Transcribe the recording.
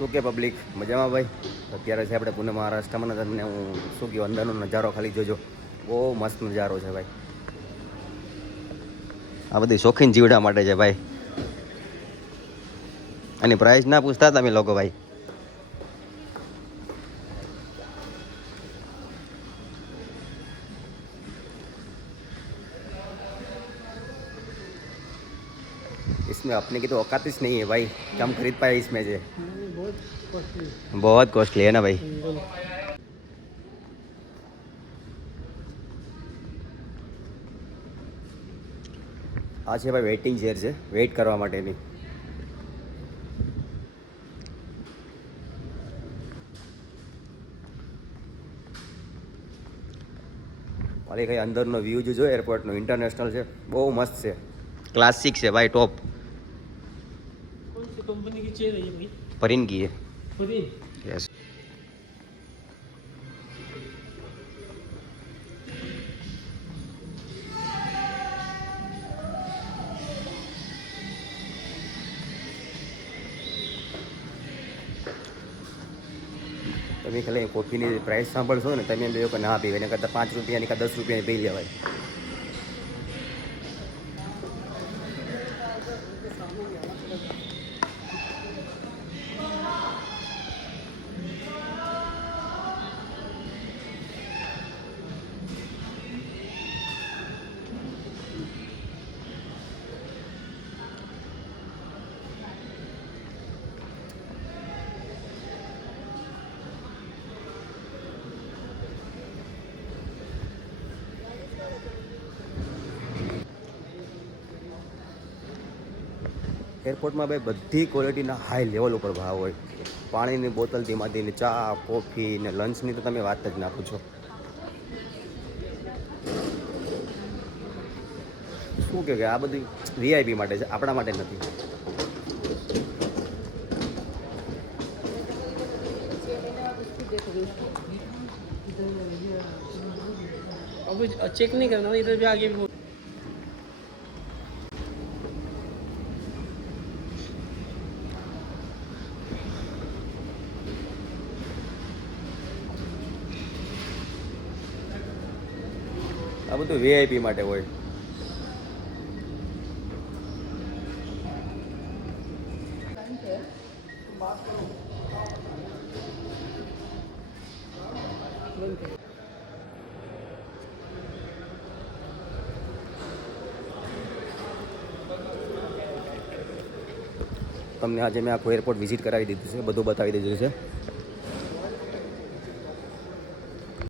Okay public મજામાં ભાઈ અત્યારે છે આપણે પુણે મહારાષ્ટ્રમાં ને તમને હું શું કહ્યું અંદરનો નજારો ખાલી જોજો બહુ મસ્ત નજારો છે ભાઈ આ બધી શોખીન જીવડા માટે છે ભાઈ અને પ્રાઇસ ના પૂછતા તમે લોકો ભાઈ इसमें अपने की तो औकात ही नहीं है भाई कि हम खरीद पाए इसमें से बहुत कॉस्टली है ना भाई આ છે ભાઈ વેઇટિંગ ચેર છે વેઇટ કરવા માટેની ખાલી કઈ અંદરનો વ્યૂ જો એરપોર્ટનો ઇન્ટરનેશનલ છે બહુ મસ્ત છે ક્લાસિક છે ભાઈ ટોપ कौन सी कंपनी की चेयर है ये भाई ફરીન કી खुद ही યસ તમે ખાલી કોફીની પ્રાઇસ સાંભળશો ને તમે એમ કહો કે ના પીવે એના કરતાં પાંચ રૂપિયાની કાં દસ રૂપિયાની પી લેવાય એરપોર્ટમાં ભાઈ બધી ક્વોલિટીના હાઈ લેવલ ઉપર ભાવ હોય પાણીની બોટલથી માંડીને ચા કોફી ને લંચની તો તમે વાત જ ના પૂછો શું કે આ બધું વીઆઈપી માટે છે આપણા માટે નથી अब चेक नहीं करना इधर भी आगे भी આ બધું વીઆઈપી માટે હોય. તમને આજે મેં આખું એરપોર્ટ વિઝિટ કરાવી દીધું છે, બધું બતાવી દીધું છે.